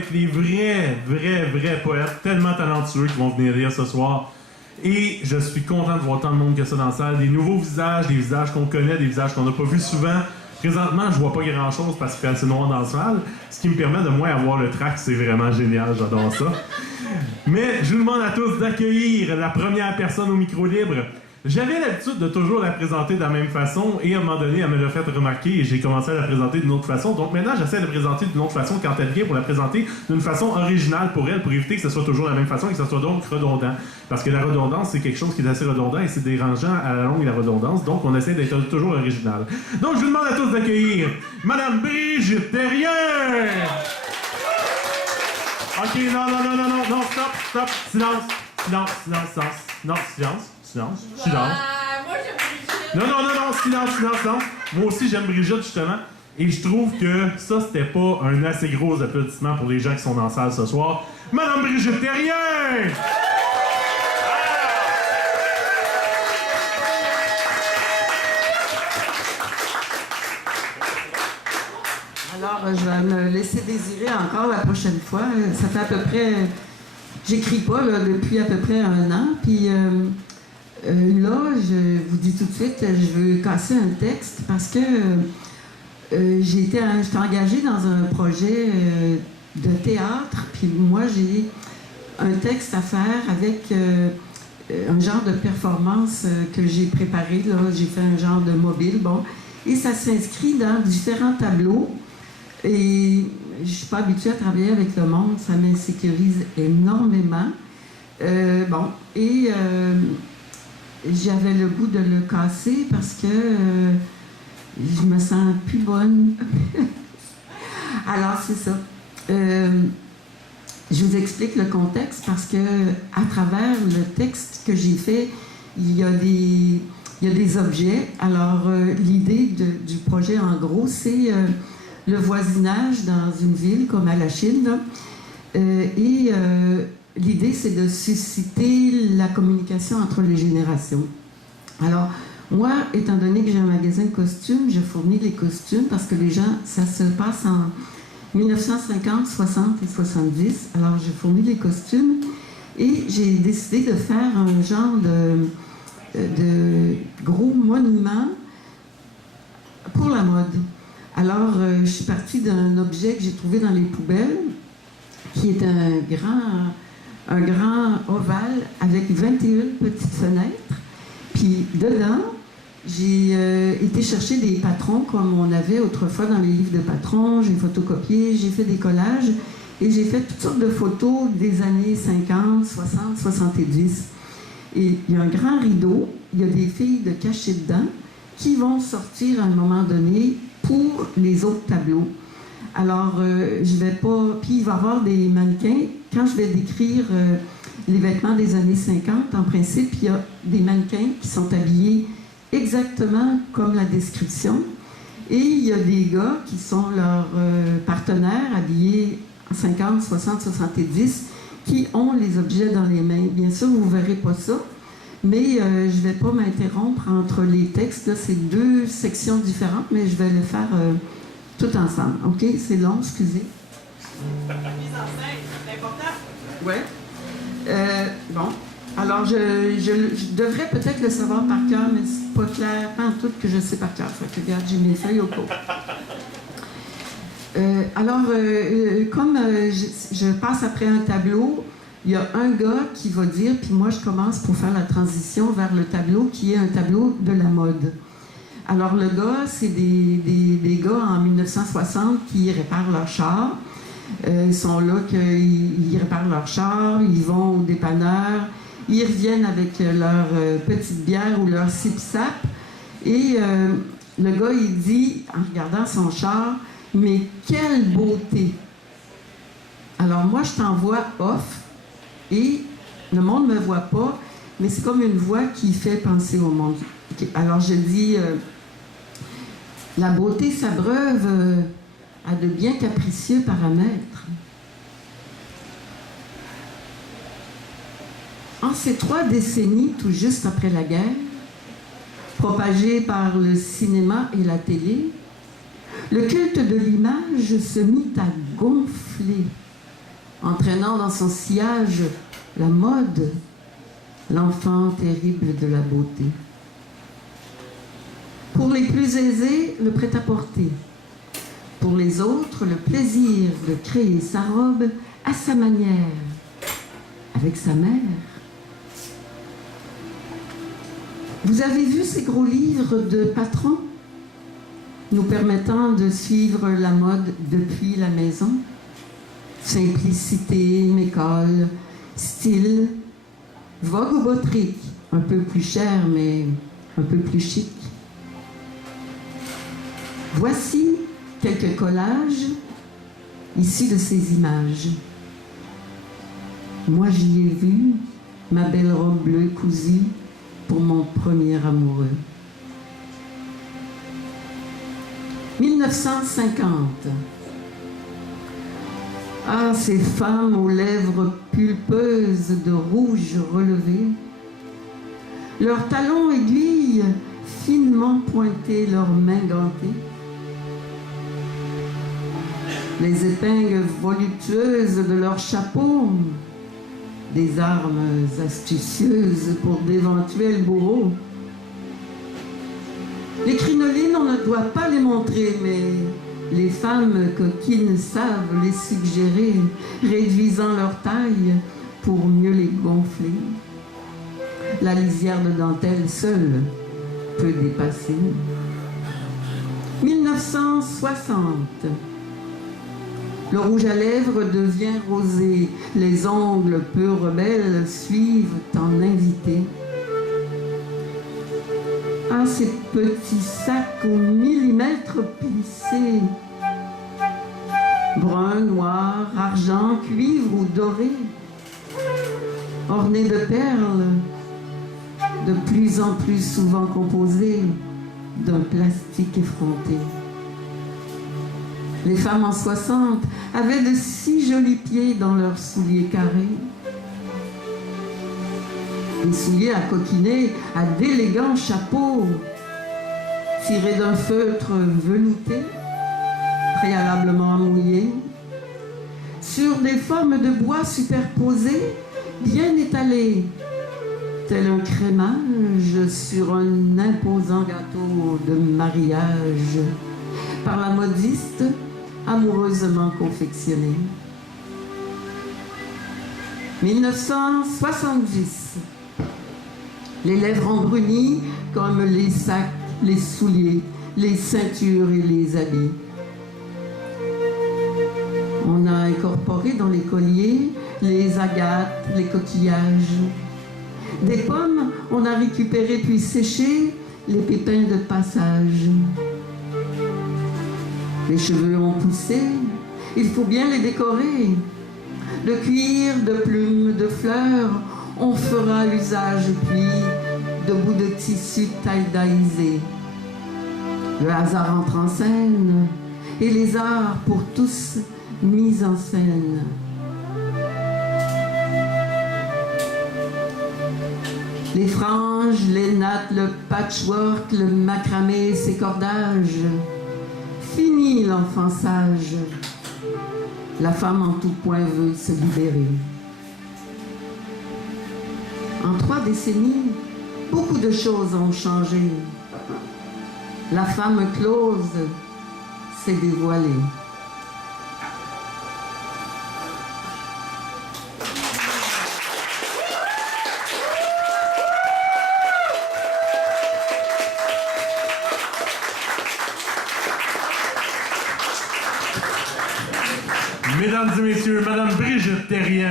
avec les vrais poètes, tellement talentueux qui vont venir lire ce soir. Et je suis content de voir tant de monde que ça dans la salle. Des nouveaux visages, des visages qu'on connaît, des visages qu'on n'a pas vus souvent. Présentement, je vois pas grand-chose parce qu'il fait assez noir dans la salle, ce qui me permet de moins avoir le track. C'est vraiment génial, j'adore ça. Mais je vous demande à tous d'accueillir la première personne au micro libre. J'avais l'habitude de toujours la présenter de la même façon et à un moment donné, elle me l'a fait remarquer et j'ai commencé à la présenter d'une autre façon. Donc maintenant, j'essaie de la présenter d'une autre façon quand elle vient pour la présenter d'une façon originale pour elle, pour éviter que ce soit toujours la même façon et que ce soit donc redondant. Parce que la redondance, c'est quelque chose qui est assez redondant et c'est dérangeant à la longue la redondance. Donc on essaie d'être toujours original. Donc je vous demande à tous d'accueillir Madame Brigitte Thérien! Ok, non, stop, silence. Moi, j'aime Brigitte. Non, silence. Moi aussi, j'aime Brigitte, justement. Et je trouve que ça, c'était pas un assez gros applaudissement pour les gens qui sont dans la salle ce soir. Madame Brigitte Thérien! Alors, je vais me laisser désirer encore la prochaine fois. Ça fait à peu près... J'écris pas là, depuis à peu près 1 an. Puis là, je vous dis tout de suite, je veux casser un texte parce que j'étais engagée dans un projet de théâtre. Puis moi, j'ai un texte à faire avec un genre de performance que j'ai préparé. Là, j'ai fait un genre de mobile. Bon, et ça s'inscrit dans différents tableaux. Et je ne suis pas habituée à travailler avec le monde, ça m'insécurise énormément. J'avais le goût de le casser parce que je me sens plus bonne. Alors, c'est ça. Je vous explique le contexte parce que à travers le texte que j'ai fait, il y a des objets. Alors, l'idée du projet, en gros, c'est... le voisinage dans une ville comme à la Chine. L'idée, c'est de susciter la communication entre les générations. Alors, moi, étant donné que j'ai un magasin de costumes, je fournis les costumes parce que les gens, ça se passe en 1950, 60 et 70. Alors, je fournis les costumes et j'ai décidé de faire un genre de gros monument pour la mode. Alors, je suis partie d'un objet que j'ai trouvé dans les poubelles, qui est un grand ovale avec 21 petites fenêtres. Puis, dedans, j'ai été chercher des patrons comme on avait autrefois dans les livres de patrons. J'ai photocopié, j'ai fait des collages et j'ai fait toutes sortes de photos des années 50, 60, 70. Et il y a un grand rideau, il y a des filles de cachées dedans qui vont sortir à un moment donné pour les autres tableaux. Alors, je vais pas... Puis, il va y avoir des mannequins. Quand je vais décrire les vêtements des années 50, en principe, il y a des mannequins qui sont habillés exactement comme la description. Et il y a des gars qui sont leurs partenaires, habillés en 50, 60, 70, qui ont les objets dans les mains. Bien sûr, vous ne verrez pas ça. Mais je ne vais pas m'interrompre entre les textes. Là, c'est 2 sections différentes, mais je vais les faire tout ensemble. OK? C'est long, excusez. La mise en scène, c'est important. Oui. Bon. Alors, je devrais peut-être le savoir par cœur, mais c'est pas clair, pas en tout que je sais par cœur. Fait que, regarde, j'ai mes feuilles au cours. Comme je passe après un tableau, il y a un gars qui va dire, puis moi je commence pour faire la transition vers le tableau qui est un tableau de la mode. Alors le gars, c'est des gars en 1960 qui réparent leur char. Ils sont là, ils réparent leur char, ils vont au dépanneur, ils reviennent avec leur petite bière ou leur sip-sap. Et le gars, il dit, en regardant son char, « Mais quelle beauté! » Alors moi, je t'envoie off. Et le monde ne me voit pas, mais c'est comme une voix qui fait penser au monde. Okay. Alors je dis, la beauté s'abreuve à de bien capricieux paramètres. En ces 3 décennies, tout juste après la guerre, propagée par le cinéma et la télé, le culte de l'image se mit à gonfler entraînant dans son sillage la mode, l'enfant terrible de la beauté. Pour les plus aisés, le prêt-à-porter. Pour les autres, le plaisir de créer sa robe à sa manière, avec sa mère. Vous avez vu ces gros livres de patrons nous permettant de suivre la mode depuis la maison? Simplicité, mécole, style, vogue ou bottrique, un peu plus cher mais un peu plus chic. Voici quelques collages issus de ces images. Moi j'y ai vu ma belle robe bleue cousue pour mon premier amoureux. 1950. Ah, ces femmes aux lèvres pulpeuses de rouge relevé, leurs talons aiguilles finement pointés, leurs mains gantées, les épingles voluptueuses de leurs chapeaux, des armes astucieuses pour d'éventuels bourreaux. Les crinolines, on ne doit pas les montrer, mais les femmes coquines savent les suggérer, réduisant leur taille pour mieux les gonfler. La lisière de dentelle seule peut dépasser. 1960. Le rouge à lèvres devient rosé, les ongles peu rebelles suivent en invité. Ah, ces petits sacs au millimètre plissés, brun, noir, argent, cuivre ou doré, ornés de perles, de plus en plus souvent composés d'un plastique effronté. Les femmes en 60 avaient de si jolis pieds dans leurs souliers carrés. Des souliers à coquiner, à d'élégants chapeaux, tirés d'un feutre velouté, préalablement mouillé, sur des formes de bois superposées, bien étalées, tel un crémage sur un imposant gâteau de mariage, par la modiste amoureusement confectionné. 1970. Les lèvres embrunies comme les sacs, les souliers, les ceintures et les habits. On a incorporé dans les colliers les agates, les coquillages. Des pommes, on a récupéré puis séché les pépins de passage. Les cheveux ont poussé, il faut bien les décorer. De cuir, de plumes, de fleurs, on fera usage puis de bouts de tissu taille-daïsé. Le hasard entre en scène et les arts pour tous mis en scène. Les franges, les nattes, le patchwork, le macramé, ses cordages. Fini l'enfant sage. La femme en tout point veut se libérer. En 3 décennies, beaucoup de choses ont changé. La femme close s'est dévoilée. Mesdames et messieurs, Madame Brigitte Thérien.